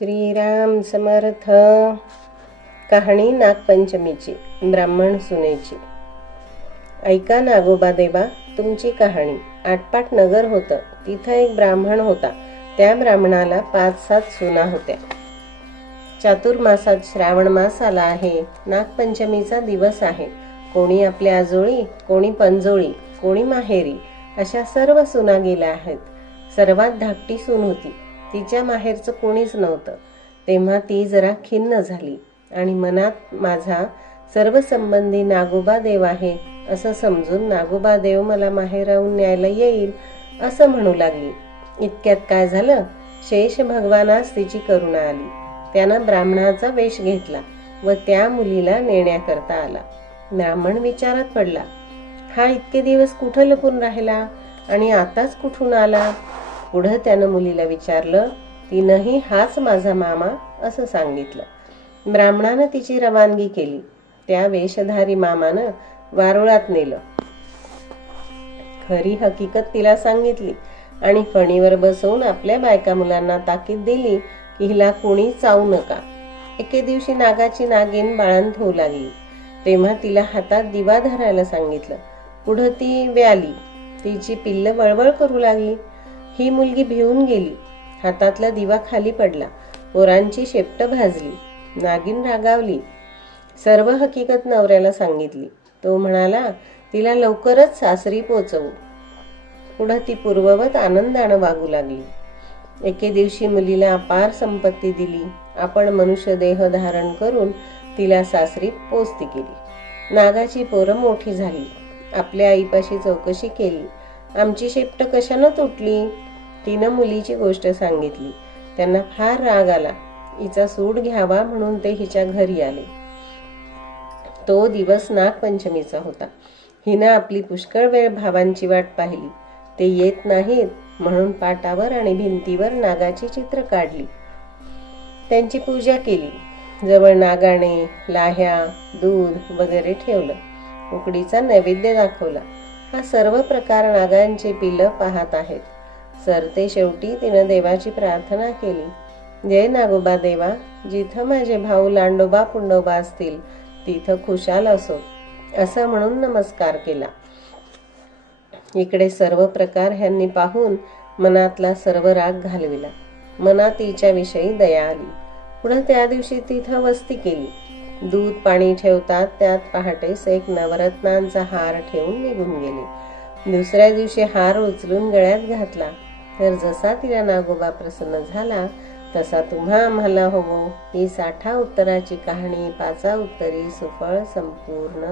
श्रीराम समर्थ. कहाणी नागपंचमीची ब्राह्मण सुनेची. ऐका नागोबा देवा तुमची कहाणी. आटपाट नगर होतं तिथं एक ब्राह्मण होता. त्या ब्राह्मणाला पाच सात सुना होत्या. चातुर्मासात श्रावण मास आला आहे नागपंचमीचा दिवस आहे. कोणी आपल्या आजोळी कोणी पंजोळी कोणी माहेरी अशा सर्व सुना गेल्या आहेत. सर्वात धाकटी सून होती. तिच्या माहेरचं कोणीच नव्हतं. तेव्हा ती जरा खिन्न झाली आणि मनात माझा सर्व संबंधी नागोबा देव आहे असं समजून नागोबा देव मला माहेराहून न्यायला येईल असं म्हणू लागली. इतक्यात काय झालं? शेष भगवानास तिची करुणा आली. त्यानं ब्राह्मणाचा वेश घेतला व त्या मुलीला नेण्याकरता आला. ब्राह्मण विचारात पडला हा इतके दिवस कुठं लपून राहिला? आणि आताच कुठून आला? पुढं त्यानं मुलीला विचारलं तिनंही हाच माझा मामा? असं सांगितलं. ब्राह्मणानं तिची रवानगी केली. त्या वेशधारी मामानं वारुळात नेलं. खरी हकीकत तिला सांगितली आणि फणीवर बसवून आपल्या बायका मुलांना ताकीद दिली की हिला कोणी चावू नका. एके दिवशी नागाची नागिन बाळंत होऊ लागली. तेव्हा तिला हातात दिवा धरायला सांगितलं. पुढं ती व्याली. तिची पिल्ल वळवळ करू लागली. ही मुलगी भिवून गेली. हातातला दिवा खाली पडला. पोरांची शेपट भाजली. नागिन रागावली. सर्व हकीकत नवऱ्याला सांगितली. तो म्हणाला तिला लवकरच सासरी पोचवू. पुढं ती पूर्ववत आनंदानं वागू लागली. एके दिवशी मुलीला अपार संपत्ती दिली. आपण मनुष्य देह धारण करून तिला सासरी पोचती केली. नागाची पोरं मोठी झाली. आपल्या आईपाशी चौकशी केली. आमची शेपट कशानं तुटली? तिनं मुलीची गोष्ट सांगितली. त्यांना फार राग आला. हिचा सूड घ्यावा म्हणून ते हिच्या घरी आले. तो दिवस नागपंचमीचा होता. हिनं आपली पुष्कळ वेळ भावांची वाट पाहिली. ते येत नाहीत म्हणून पाटावर आणि भिंतीवर नागाची चित्र काढली. त्यांची पूजा केली. जवळ नागाणे लाह्या दूध वगैरे ठेवलं. उकडीचा नैवेद्य दाखवला. हा सर्व प्रकार नागांचे पिलं पाहत आहेत. सरते शेवटी तिनं देवाची प्रार्थना केली. जय नागोबा देवा जिथं माझे भाऊ लांडोबा पुंडोबा असतील तिथं खुशाल असो असं म्हणून नमस्कार केला. इकडे सर्व प्रकार ह्यांनी पाहून मनातला सर्व राग घालविला. मनात तिच्याविषयी दया आली. पुन्हा त्या दिवशी तिथं वस्ती केली. दूध पाणी ठेवतात त्यात पहाटेस एक नवरत्नांचा हार ठेवून निघून गेले. दुसऱ्या दिवशी हार उचलून गळ्यात घातला. तर जसा तिला नागोबा प्रसन्न झाला तसा तुम्हा आम्हाला हवो. ही साठा उत्तराची कहाणी पाचा उत्तरी सुफळ संपूर्ण.